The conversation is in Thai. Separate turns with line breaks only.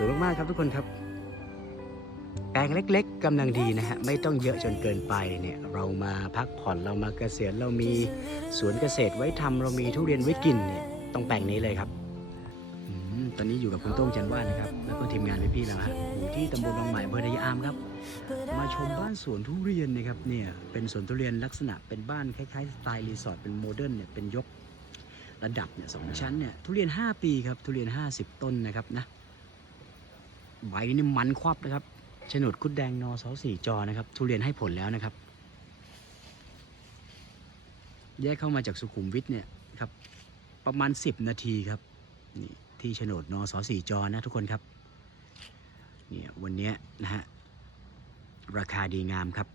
สวยมากๆครับทุกคนครับ แปลงเล็ก ๆกำลังดีนะฮะไม่ต้องเยอะจนเกินไปเนี่ยเรามาพักผ่อนเรามาเกษียณเรามีสวนเกษตรไว้ทำเรามีทุเรียนไว้กินเนี่ยต้องแปลงนี้เลยครับอตอนนี้อยู่กับคุณโต้งจันว่านนะครับ แล้วก็ทีมงานพี่ๆเราฮะอยู่ที่ตำบลบางใหม่เบอำเภอทยามครับ มาชมบ้านสวนทุเรียนนะครับเนี่ยเป็นสวนทุเรียนลักษณะเป็นบ้านคล้ายๆสไตล์รีสอร์ทเป็นโมเดิร์นเนี่ยเป็นยกระดับเนี่ยสองชั้นเนี่ยทุเรียน 5 ปีครับทุเรียน 50 ต้นนะครับนะ ใบนี่มันควับนะครับโฉนดคุดแดงนอสอสี่จอนะครับ ทุเรียนให้ผลแล้วนะครับ แยกเข้ามาจากสุขุมวิทเนี่ยครับ ประมาณ 10 นาทีครับนี่ที่โฉนดนอสอสี่จอนะทุกคนครับเนี่ยวันนี้นะฮะราคาดีงามครับ